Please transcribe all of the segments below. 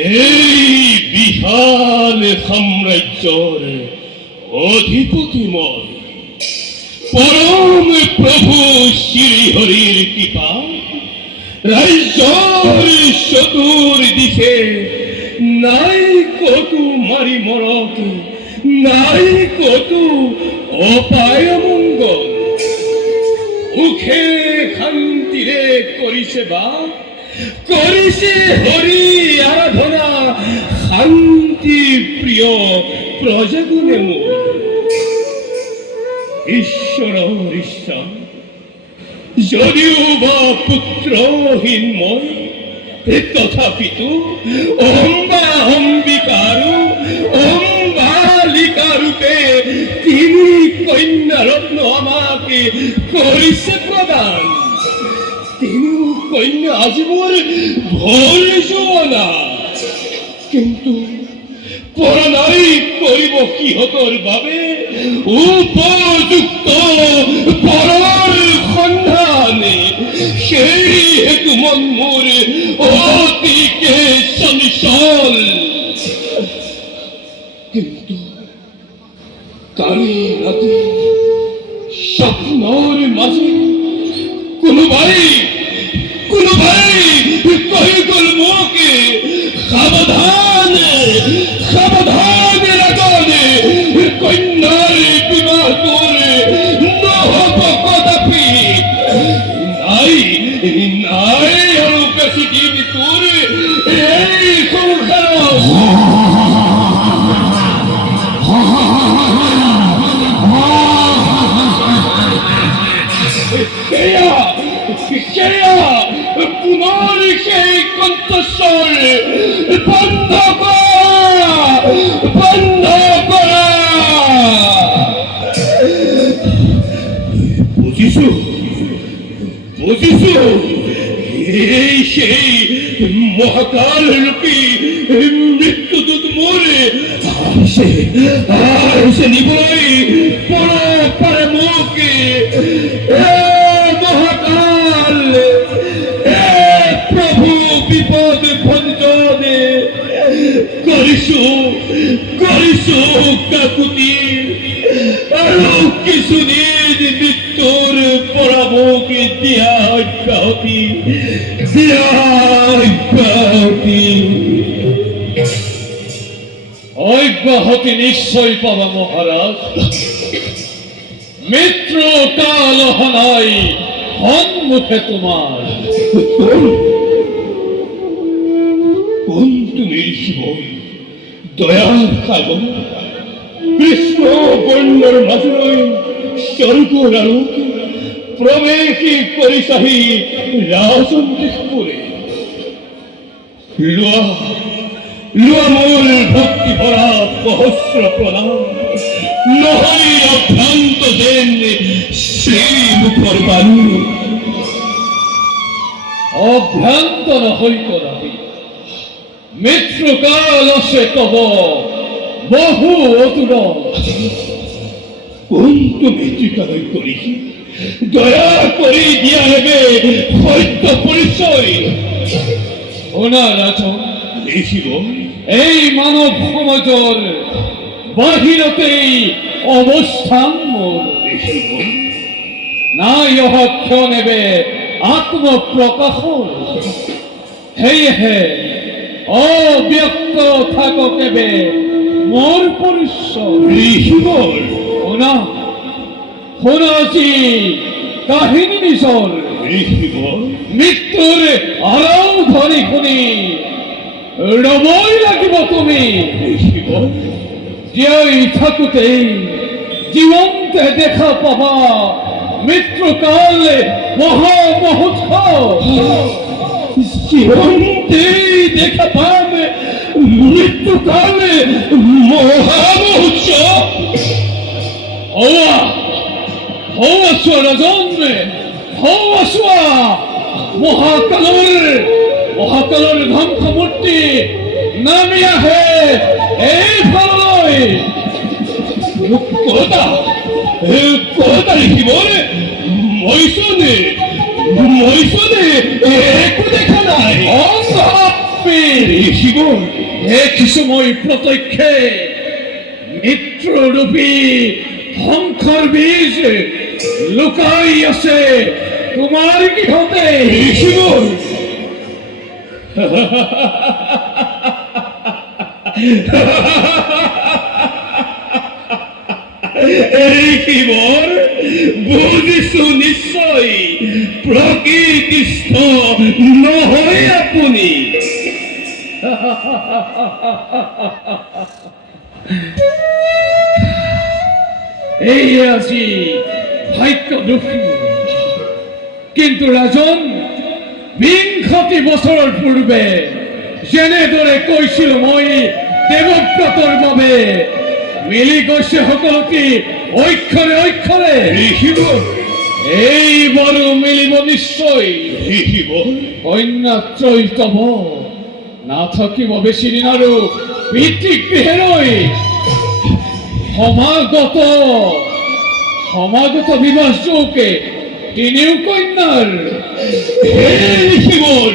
এই বিশাল সাম্রাজ্যর অধিপতিময় পরম প্রভু শ্রীহরির কৃপা রাজ্যর চতুর্দিকে নাই কতু মারি মরক, নাই কতু অপায় মঙ্গল। মুখে শান্তিরে করিছে বা করিছে হরি আরাধনা, শান্তি প্রিয় প্রজাগুণে মোর। ঈশ্বর ঈশ্বর যদিও বা পুত্রহীনময়, তথাপিতু অম্বা অম্বিকারু অম্বালিকারূপে তিনি কন্যা রত্ন আমাকে করিছে প্রদান। তিনিও কন্যা আজীবন ভরসা, কিন্তু পরনারী করিব কিহতর ভাবে উপযুক্ত পরর সন্ধানে। সেই হেতু মন মোর অতিকে চঞ্চল, কিন্তু কালি রাতে স্বপ্নর মাঝে কোনোবাই কহি গল মোকে সাবধান সাবধান রাখনে, কন্যার বিবাহ করে নহব কদাপি। নাই নাই আরো বেশি দিন তোর এই সংসার। পুনর সেই কণ্ঠস্বর বন্ধ করা, বন্ধ করা। বুঝিছো বুঝিছো, এই সেই মহাকাল রূপী মৃত্যুদূত মোরে আসে নিবই পর পারে মুখে। মহাকাল প্রভু বিপদ ভঞ্জনে করিছো কাকুতি, আৰু কিছুদিন মৃত্যুর পরামুখে দিয়া অব্যাহতি। অব্যাহতি নিশ্চয় পাবা মহারাজ। মিত্র কাল হনাই সন্মুখে তোমার। কোন তুমি শিব দয়াল সাগর, কৃষ্ণ বন্যর মাঝে স্বর্গ আলোক প্রবেশী করিসাহি রাজন্দেশপুরে। লোয়া মোর ভক্তি ভরা সহস্র প্রণাম। নহই অভ্রান্ত দেন শ্রীমুখর বাণী। অভ্রান্ত নহই কদাপি, মিত্রকাল সে তব বহু অতুল। কোন তুমি চিন্তাই করিছি, দয়া করি দিয়া হেবে সত্য পরিচয়। ওনা রাজন দেখিব এই মানব সমাজৰ বাহিৰতেই অৱস্থান মোৰ দেখিব। নাই অহক্ষ নেবে আত্মপ্ৰকাশৰ, সেয়েহে অব্যক্ত থাকক এবে মোৰ পৰিচয়। দেখিবৰ শুনা শুনাছি কাহিনী নিজৰ দেখিব। মৃত্যুৰ আৰাও ধৰি শুনি ৰবই লাগিব তুমি দেখিব। জীয়াই থাকোঁতেই জীৱন্তে দেখা পাবা মৃত্যুকাল মহামহোৎসৱ। জীৱন্তেই দেখা পাম মৃত্যুকাল মহামহোৎসৱ। হওয়া চোৱা ৰাজন্মে, হওয়া চোৱা মহাকালৰ ধ্বংসমূৰ্তি নামি আহে এই ফাললৈ। কতা দেখিবনে মইছনে একো দেখা নাই। ঋষিগণ এক সময় প্রত্যক্ষে মিত্ররূপী হংসর বীজ লুকাই আছে তোমার গৃহতে। ঋষিগণ ঋষিবর বুঝিছো নিশ্চয় প্রকৃতিস্থ নহয় আপুনি। এই আজি ভাগ্য দুখী, কিন্তু ৰাজন 20 বছৰৰ পূৰ্বে যেনেদৰে কৈছিল মই দেৱব্ৰতৰ বাবে মিলি গৈছে সকলোটি অক্ষৰে অক্ষৰে। ঋষিবর এইবাৰো মিলিব নিশ্চয়। ঋষিবর কন্যা ত্ৰৈতম নাথাকিব বেছি দিন আৰু পিতৃগৃহেলৈ সমাগত বিবাহ যোগে তিনিও কন্যাৰ। হে ঋষিবর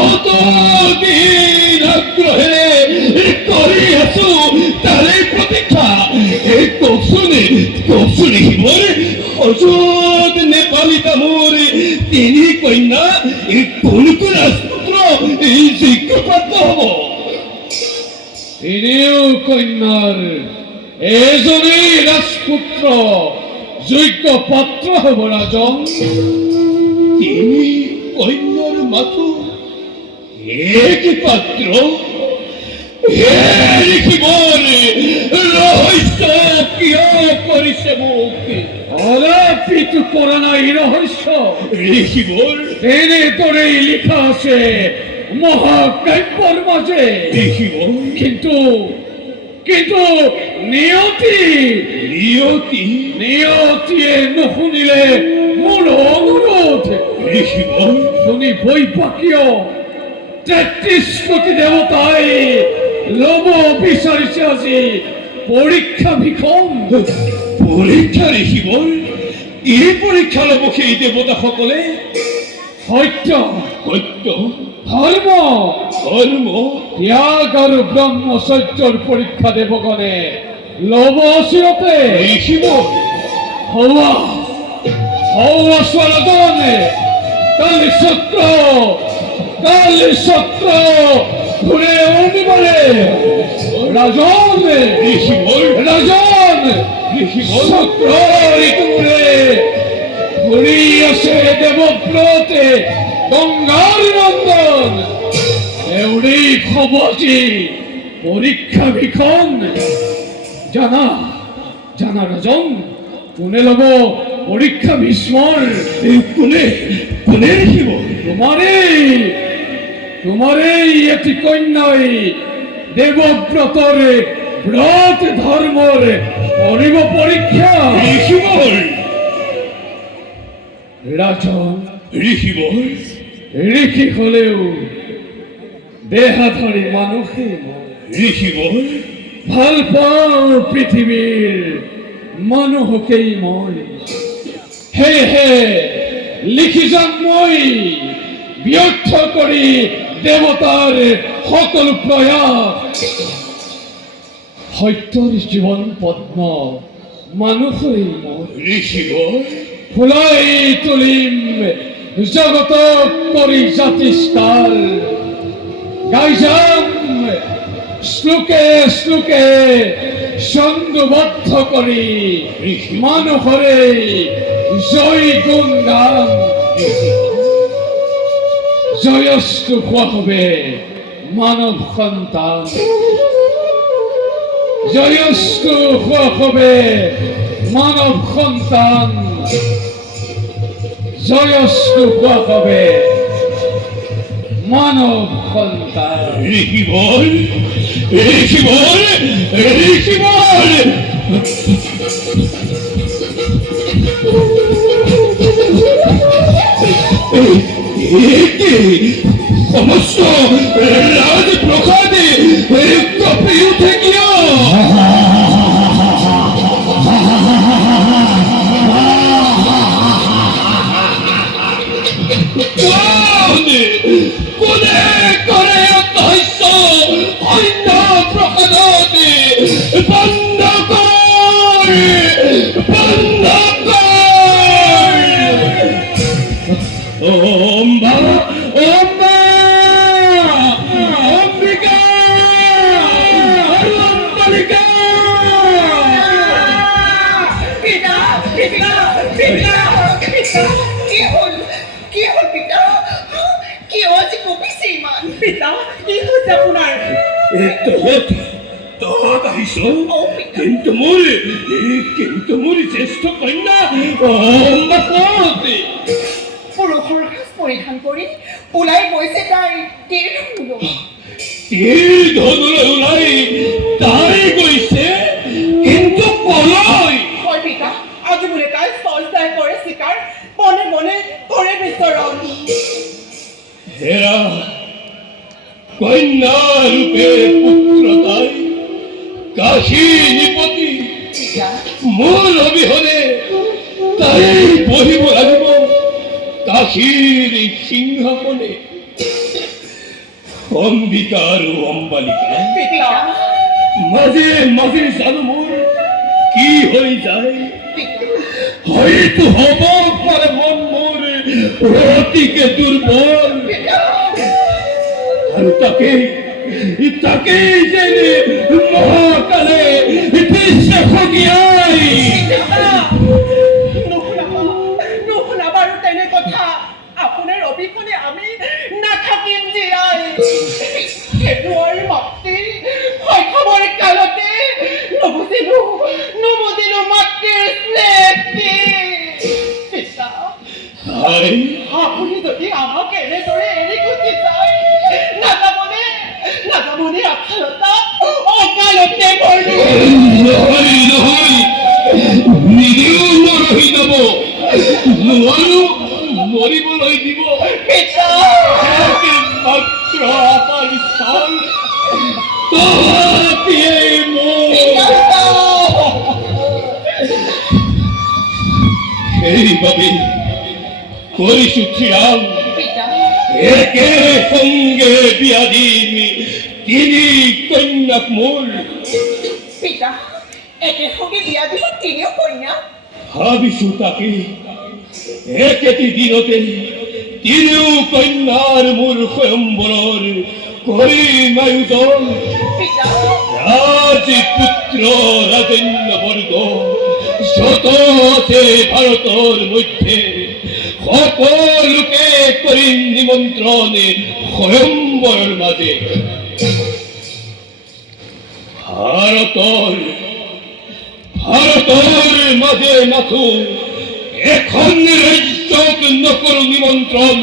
অতদিন আগ্রহে কৰি আছো তাৰে প্ৰতীক্ষা। কওকচোন ঋষিবর সজত নেপালী তামোৰ তিনি কন্যা কোন কোন ৰাজপুত্ৰ যোগ্যপ্ৰাপ্ত হব? তিনিও কন্যাৰ এজনেই ৰাজপুত্ৰ যোগ্য পাত্ৰ হ'ব ৰাজন। তিনি কন্যার মাথো এক পাত্র? হে ঋষিবর রহস্য কিয় কৰিছে মোক? আলাপিত কৰা নাই ৰহস্য, ঋষিবর এনেদৰেই লিখা আছে মহাকাব্যৰ মাজে। ঋষিবর কিন্তু নিয়তিয়ে নুশুনিলে মোৰ অনুৰোধ ঋষিবর শুনিবই কিয়? 33 কোটি দেৱতাই ল'ব বিচাৰিছে আজি পৰীক্ষা ভীষণ। পৰীক্ষা ঋষিবর কি পৰীক্ষা ল'ব সেই দেৱতাসকলে? সত্য, সত্য ধৰ্ম, ধৰ্ম ত্যাগ আৰু ব্ৰহ্মচৰ্যৰ পৰীক্ষা দেৱগণে ল'ব চিৰতে। ঋষিবর হৌৱা স্বৰজনে কালি চক্ৰ ঘূৰে অনিবাৰে। ৰাজন চক্ৰৰ ইটোৰে ঘূৰি আছে দেৱব্ৰতে গংগাৰ নন্দন। এওঁৰেই খবজি পৰীক্ষা ভীষণ। জানা ৰাজন কোনে ল'ব পৰীক্ষা ভীষ্মৰ? কোনে ঋষিবর? তোমাৰেই এটি কন্যাই দেৱব্ৰতৰ ব্ৰত ধৰ্মৰ কৰিব পৰীক্ষা। ঋষিবর ৰাজন ঋষিবর ঋষি হলেও দেহাধাৰী মানুহে ঋষিবর ভাল পাওঁ পৃথিৱীৰ মানুহকেই মই। সেয়েহে লিখি যাম মই ব্যৰ্থ কৰি দেৱতাৰ সকলো প্ৰয়াস। সত্যৰ জীৱন পদ্ম মানুহেই মই। ঋষিবর ফুলাই তুলিম জগতক কৰি জাতিষ্কাৰ। গাই যাম শ্লোকে শ্লোকে ছন্দবদ্ধ কৰি মানুহৰে জয় গুণ গান। জয়স্তু কোৱা হবে মানৱ সন্তান, জয়স্তু কোৱা হবে মানৱ সন্তান, জয়স্তু কোৱা হবে মানৱ সন্তান। ঋষিবর সমস্ত রাজপ্রসাদে কপে উঠে গিয়া কোনে করে তত আহিছ কিন্তু মোৰ জ্যেষ্ঠ কন্যা অম্বাসতী পুৰুষৰ সাজ পৰিধান কৰি ওলাই গৈছে তাই তীৰ ধনুলৈ। তীৰ ধনুলৈ ওলাই তাই গৈছে কিন্তু কলৈ হয় পিতা, আজি বোলে তাই চৰ্চাই কৰে চিকাৰ, মনে মনে কৰে বিচৰণ। হেৰা কন্যা ৰূপে পুত্ৰ তাই কাশী নিপতি পিতা, মোৰ অবিহনে তাই বহিব লাগিব কাশীৰ সিংহাসনে। অম্বিকা আৰু অম্বালিকা পিতা, মাজে মাজে জানো মোৰ কি হৈ যায়। পিতা, হয়তো হ'ব পাৰে মন মোৰ অতিকে দুৰ্বল আৰু তাকেই যেনে মহাকালে সগিয়াই নুশুনাবা আৰু তেনে কথা। আপোনাৰ অবিহনে আমি নাথাকিম জীয়াই। হেৰুৱাৰ মাতৃ শৈশৱৰ কালতে নুবুজিলো মাতৃৰ স্নেহ কি। পিতা, হাই আপুনি যদি আমাক এনেদৰে এৰি গুচি যায়, নাযাবনে আখালতা অকালতে মৰিলো। নহয় নিজেও মৰহি যাব নোৱাৰো মৰিবলৈ দিব পিতা, মাত্ৰ আপাৰ চাল তাহাঁতিয়েই মোৰ। সেইবাবে কৰিছো থিৰাং পিতা, একে সঙ্গে বিয়া দিম তিনি কন্যাক মোৰ। পিতা, একেসঙ্গে বিয়া দিব তিনিও কন্যা। ভাবিছো তাকে একেটি দিনতে তিনিও কন্যাৰ মোৰ স্বয়ম্বৰৰ কৰিম আয়োজন। পিতা, ৰাজপুত্ৰ ৰাজন্য বৰ্গ যত আছে ভাৰতৰ মধ্যে সকলোকে কৰিম নিমন্ত্ৰণ স্বয়ম্বৰৰ মাজে। ভাৰতৰ মাজে মাথো এখন ৰাজ্যক নকৰো নিমন্ত্ৰণ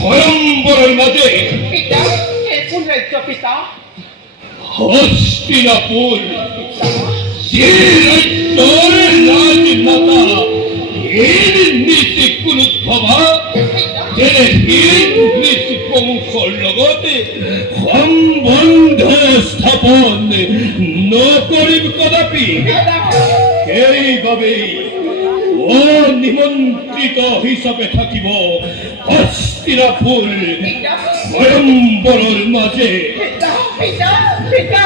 স্বয়ম্বৰৰ মাজে। পিতা, কোন ৰাজ্য পিতা? হস্তিনাপুৰ পিতা, যে ৰাজ্যৰ ৰাজমাতা এর নিচে কুলুৎভৱা যেনে নিজ বংশৰ লগতে সম্বন্ধ স্থাপন নকৰিব কদাপি। সেইবাবেই অনিমন্ত্ৰিত হিচাপে থাকিব হস্তিনাপুৰ স্বয়ম্বৰৰ মাজে। পিতা, পিতা, পিতা,